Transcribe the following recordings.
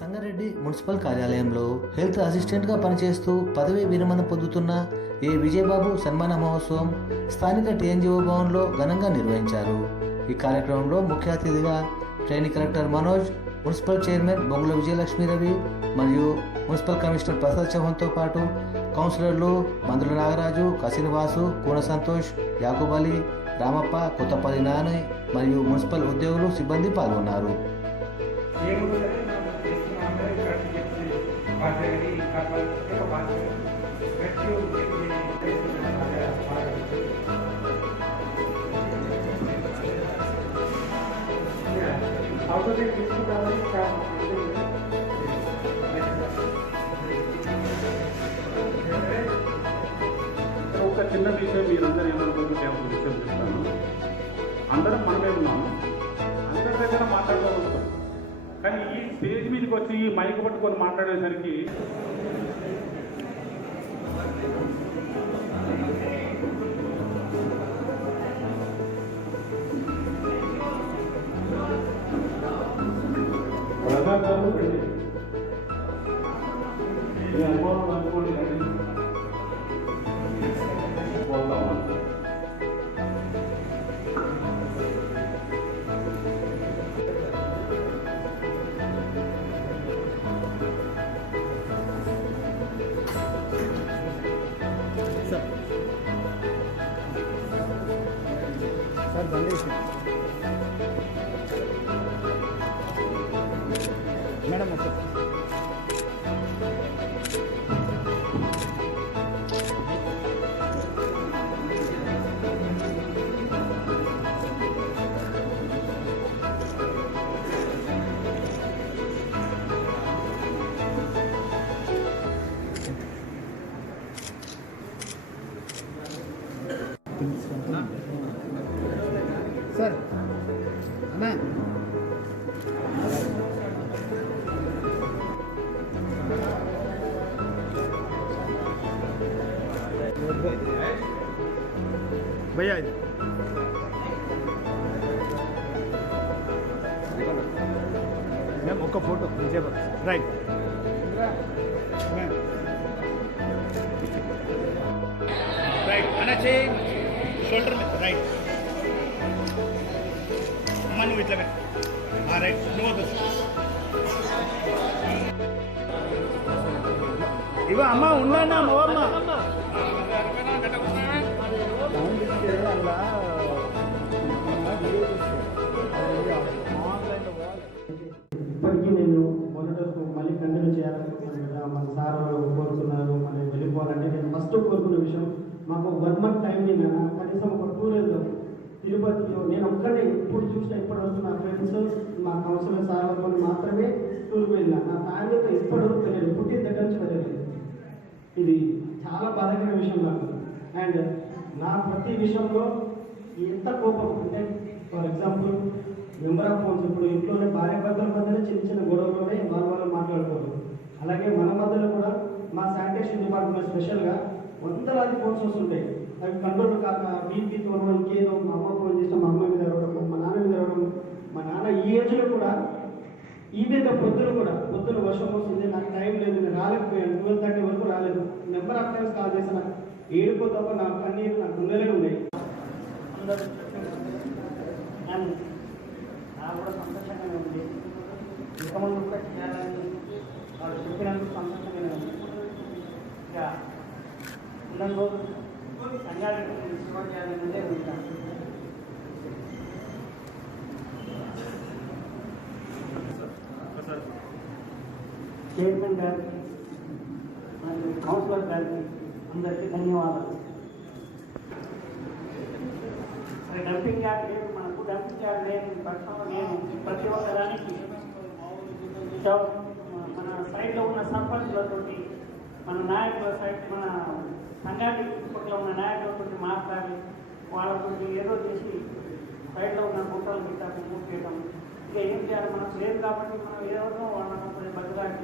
Sangareddy municipal కార్యాలయంలో health అసిస్టెంట్గా పనిచేస్తూ పదవీ విరమణ పొందుతున్న ఏ విజయబాబు సన్మాన మహోత్సవం స్థానిక టీఎన్జిఓ భవన్లో ఘనంగా నిర్వహించారు. ఈ కార్యక్రమంలో ముఖ్య అతిథిగా training collector Manoj, municipal chairman బొంగుల విజయలక్ష్మి రవి మరియు మున్సిపల్ కమిషనర్ ప్రసాద్ చౌహాన్తో పాటు కౌన్సిలర్లు మందుల నాగరాజు, కసినివాసు, కూన సంతోష్, యాకూబ్ అలీ, రామప్ప, కొత్తపల్లి నాని మరియు మున్సిపల్ ఉద్యోగులు, సిబ్బంది పాల్గొన్నారు. ఒక చిన్న విషయం మీరందరూ ఏమనుకోకుండా ఒక విషయం చెప్తాను. అందరం మనమే ఉన్నాము, అందరి దగ్గర మాట్లాడుకోగలుగుతాం. కానీ ఈ స్టేజ్ మీదకి వచ్చి ఈ మైక్ పట్టుకొని మాట్లాడేసరికి ప్రజాకారు ఈ అనుభవం అనుకోండి పోతామా. సార్ బండి మేడం ఓకే. సార్ అన్నా భయ్యా ఇది మేము ఒక ఫోటో రైట్ రైట్ అన్నా చేయి షోల్డర్ మీద రైట్ అమ్మ నువ్వు ఇట్లా రైట్ నువ్వు ఇవ అమ్మ ఉన్నా మోవమ్మ ఇప్పటికీ నేను మొదట మళ్ళీ కంటిన్యూ చేయాలనుకుంటున్నాను కదా. మన సార్ కోరుతున్నారు మనం వెళ్ళిపోవాలంటే నేను ఫస్ట్ కోరుకున్న విషయం, మాకు 1 month టైం నేను కనీసం ఒక 2 days తిరుపతిలో నేను ఒక్కడే ఎప్పుడు చూసినా ఇప్పటి వరకు నా ఫ్రెండ్స్ మా కౌన్సిలర్ సార్లతో మాత్రమే టూర్కి వెళ్ళినా. నా ఫ్యామిలీతో ఇప్పటివరకు వెళ్ళలేదు, పుట్టిన దగ్గర నుంచి వెళ్ళలేదు. ఇది చాలా బాధాకరమైన విషయం నాకు. అండ్ నా ప్రతి విషయంలో ఎంత కోపం అంటే, for example member of phones, ఇప్పుడు ఇంట్లోనే భార్యాభర్తల మధ్యలో చిన్న చిన్న గొడవలోనే వాళ్ళు మాట్లాడుకోరు. అలాగే మన మధ్యలో కూడా మా శానిటేషన్ డిపార్ట్మెంట్ స్పెషల్గా వందలాది ఫోన్స్ వస్తుంటాయి. అవి కంట్రోల్ కాక బీపీతో ఇంకేదో మా అమ్మ ఫోన్ చేస్తే మా అమ్మ మీద అరవడం, మా నాన్న మీద అరవడం. మా నాన్న ఈ ఏజ్లో కూడా ఈ మీద పొద్దున వర్షం వస్తుంది, నాకు టైం లేదు, నేను రాలేకపోయాను, 12:30 వరకు రాలేదు. నెంబర్ ఆఫ్ టైమ్స్ కాల్ చేసిన ఏడుకో తప్ప నా కన్నీరు నాకు గుండెలే ఉన్నాయి. అందరూ అండ్ నాకు కూడా సంతోషంగానే ఉంది. ఇంతమంది కూడా చేయాలని వాళ్ళు చెప్పినందుకు సంతోషంగానే ఉంది. ఇక ఉన్న రోజు సంఘానికి సేవ చేయాలనే ఉంటాను. చైర్మన్ గారికి మరియు కౌన్సిలర్ గారికి అందరికీ ధన్యవాదాలు. మరి డంపింగ్ యార్డ్ లేదు, మనకు డంపింగ్ యార్డ్ లేని పక్షంలో నేను ప్రతి ఒక్కదానికి మన సైడ్లో ఉన్న సర్పంచులతోటి, మన నాయకుల సైడ్, మన సంఘానికి చుట్టుపక్కల ఉన్న నాయకులతో మాట్లాడి వాళ్ళతో ఏదో చేసి సైడ్లో ఉన్న గుంటలు గిట్టాలు మూవ్ చేయడం. ఇక ఏం చేయాలి, మనకు లేదు కాబట్టి మనం ఏదో వాళ్ళని బతులాడి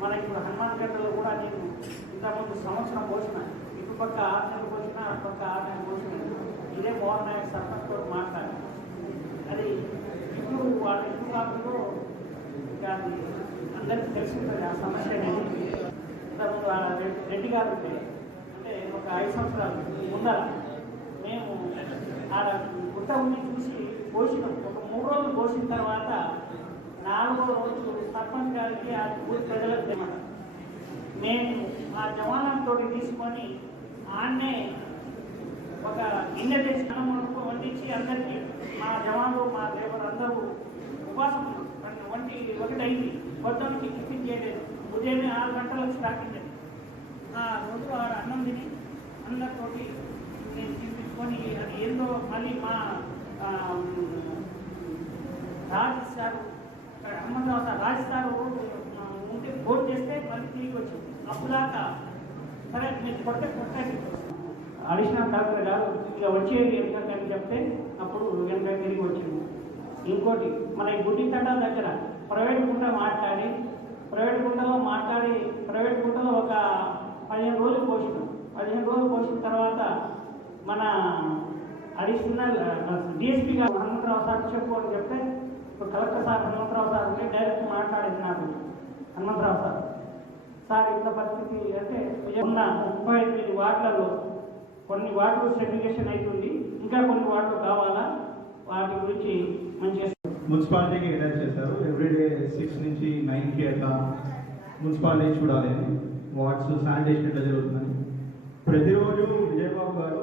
మన ఇప్పుడు హనుమాన్ గడ్డలో కూడా నేను ఇంతకుముందు సంవత్సరం పోసిన, ఇటుపక్క 6 నెలలు పోసిన, అటుపక్క 6 నెలలు పోసిన. ఇదే మోహన్ నాయక్ సర్పంచ్తో మాట్లాడి అది ఇప్పుడు వాళ్ళ ఇటు కాకుండా ఇంకా అది అందరికీ తెలిసి ఉంటుంది ఆ సమస్య అనేది. ఇంతకుముందు ఆ రెడ్డి గారు ఉంటే అంటే ఒక 5 సంవత్సరాలు ముందర మేము ఆడ గుట్ట ఉండి చూసి పోసినాం. ఒక 3 రోజులు పోసిన తర్వాత 4వ రోజు సర్పంచ్ గారికి ఆ ఊరి ప్రజలకు తెమ్మట. మేము ఆ జవానంతో తీసుకొని ఆన్నే ఒక గిన్నె తెచ్చి మనకు వండించి అందరికీ మా జవాన్లు మా లేబర్ అందరూ ఉపవాసం ఉన్నాం. 1 అయింది. పొద్దున్నకి టిఫిన్ చేయలేదు. ఉదయం 6 గంటలకు స్టార్టింగ్ అయింది. ఆ రోజు ఆడ అన్నం తిని అందరితోటి నేను తినిపించుకొని అది ఏందో మళ్ళీ మా రాజు సారు హనుమంతరావు సార్ రాజు సారు ఉంటే ఫోన్ చేస్తే మళ్ళీ తిరిగి వచ్చింది. అప్పుడాక సరే మీరు కొట్టండి అడిషనల్ కలెక్టర్ గారు ఇక వచ్చేది ఎందుకంటే చెప్తే అప్పుడు వెనక తిరిగి వచ్చింది. ఇంకోటి మన ఈ గుడ్డితండ దగ్గర ప్రైవేట్ గుంట మాట్లాడి ప్రైవేట్ గుంటలో ఒక 15 రోజులు పోసినాం. 15 రోజులు పోసిన తర్వాత మన అడిషనల్ డిఎస్పీ గారు హనుమంతరావు సార్ చెప్పు అని చెప్తే ఇప్పుడు కలెక్టర్ సార్ హనుమంతరావు సార్ ఉంటే డైరెక్ట్ మాట్లాడేది నాకు హనుమంతరావు సార్ ఇంత పరిస్థితి అంటే ఉన్న 38 వార్డులలో కొన్ని వార్డులు సెగ్రిగేషన్ అవుతుంది, ఇంకా కొన్ని వార్డులు కావాలా, వాటి గురించి మంచిగా మున్సిపాలిటీకి అటాచ్ చేశారు. ఎవ్రీడే 6 నుంచి 9కి అట్లా మున్సిపాలిటీ చూడాలి అని వార్డ్స్ శానిటేషన్ ఎట్లా జరుగుతుందని ప్రతిరోజు విజయబాబు గారు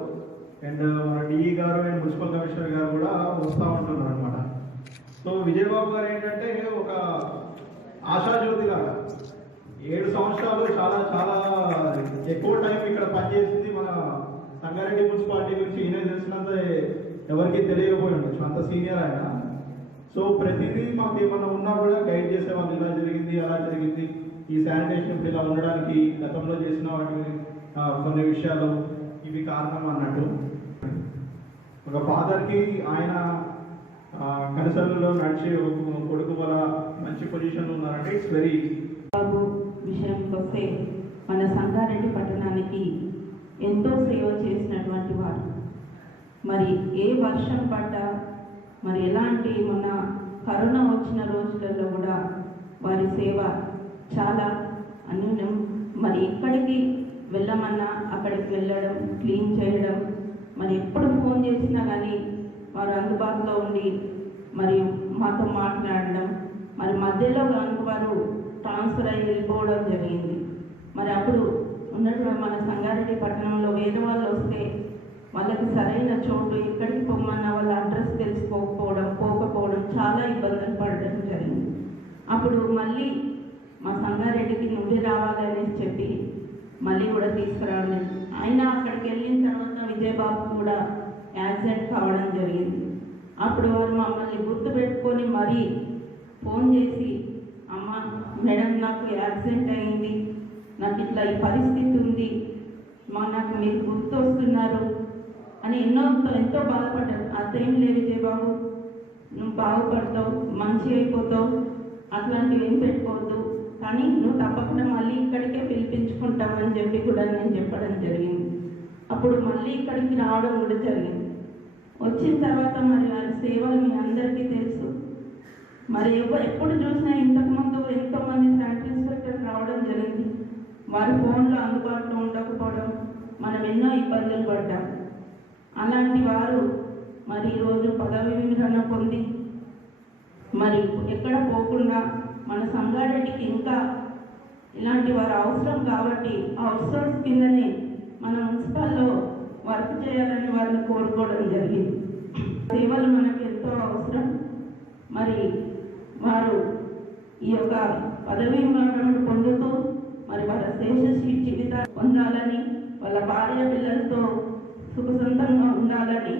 అండ్ మన డిఈ గారు అండ్ మున్సిపల్ కమిషనర్ గారు కూడా వస్తూ ఉంటున్నారు అనమాట. సో విజయబాబు గారు ఏంటంటే ఒక ఆశాజ్యోతి లాగా 7 సంవత్సరాలు చాలా చాలా ఎక్కువ టైం ఇక్కడ పనిచేసింది. మన సంగారెడ్డి మున్సిపాలిటీ గురించి ఈయన తెలిసినంత ఎవరికి తెలియకపోయి ఉండొచ్చు, అంత సీనియర్ ఆయన. సో ప్రతిదీ మాకు ఏమన్నా ఉన్నా కూడా గైడ్ చేసేవాళ్ళు, ఇలా జరిగింది అలా జరిగింది, ఈ శానిటేషన్ ఇప్పుడు ఇలా ఉండడానికి గతంలో చేసిన వాటి కొన్ని విషయాలు ఇవి కారణం అన్నట్టు. ఒక ఫాదర్కి ఆయన కన్సర్న్లో నడిచే కొడుకు వల్ల మంచి పొజిషన్లో ఉన్నారంటే ఇట్స్ వెరీ. బాబు విషయానికి వస్తే మన సంగారెడ్డి పట్టణానికి ఎంతో సేవ చేసినటువంటి వారు. మరి ఏ వర్షం పడ్డా మరి ఎలాంటి మొన్న కరోనా వచ్చిన రోజులలో కూడా వారి సేవ చాలా అన్యూన్యం. మరి ఎక్కడికి వెళ్ళమన్నా అక్కడికి వెళ్ళడం, క్లీన్ చేయడం, మరి ఎప్పుడు ఫోన్ చేసినా కానీ వారు అందుబాటులో ఉండి మరి మాతో మాట్లాడడం. మరి మధ్యలో కనుక వారు ట్రాన్స్ఫర్ అయ్యి వెళ్ళిపోవడం జరిగింది. మరి అప్పుడు ఉన్నటువంటి మన సంగారెడ్డి పట్టణంలో వేరే వాళ్ళు వస్తే వాళ్ళకి సరైన చోటు ఎక్కడికి పొమ్మన్నా వాళ్ళ అడ్రస్ పోకపోవడం చాలా ఇబ్బందులు పడడం జరిగింది. అప్పుడు మళ్ళీ మా సంగారెడ్డికి నువ్వే రావాలని చెప్పి మళ్ళీ కూడా తీసుకురావడం. అయినా అక్కడికి వెళ్ళిన తర్వాత విజయబాబు కూడా యాక్సిడెంట్ కావడం జరిగింది. అప్పుడు వారు మమ్మల్ని గుర్తుపెట్టుకొని మరీ ఫోన్ చేసి, అమ్మ మేడం నాకు యాక్సిడెంట్ అయింది, నాకు ఇట్లా ఈ పరిస్థితి ఉంది, నాకు మీరు గుర్తు వస్తున్నారు అని ఎంతో బాధపడ్డారు. అదేం లేదు విజయబాబు, నువ్వు బాగుపడతావు, మంచి అయిపోతావు, అట్లాంటివి ఏం పెట్టుకోవద్దు, కానీ నువ్వు తప్పకుండా మళ్ళీ ఇక్కడికే పిలిపించుకుంటావు అని చెప్పి కూడా నేను చెప్పడం జరిగింది. అప్పుడు మళ్ళీ ఇక్కడికి రావడం కూడా జరిగింది. వచ్చిన తర్వాత మరి వారి సేవలు మీ అందరికీ తెలుసు. మరి ఎప్పుడు చూసినా ఇంతకుముందు ఎంతోమంది శానిటరీ ఇన్స్పెక్టర్ రావడం జరిగింది. వారి ఫోన్లో అందుబాటులో ఉండకపోవడం మనం ఎన్నో ఇబ్బందులు పడ్డాం. అలాంటి వారు మరి ఈరోజు పదవి విరమణ పొంది మరి ఎక్కడ పోకుండా మన సంగారెడ్డికి ఇంకా ఇలాంటి వారు అవసరం కాబట్టి అవుట్సోర్స్ కిందనే మన మున్సిపల్లో వర్క్ చేయాలని వారిని కోరుకోవడం జరిగింది. సేవలు మనకు ఎంతో అవసరం. మరి వారు ఈ యొక్క పదవీ విరమణ పొందుతూ మరి వాళ్ళ శేష జీవితాలు పొందాలని, వాళ్ళ భార్య పిల్లలతో సుఖసంతంగా ఉండాలని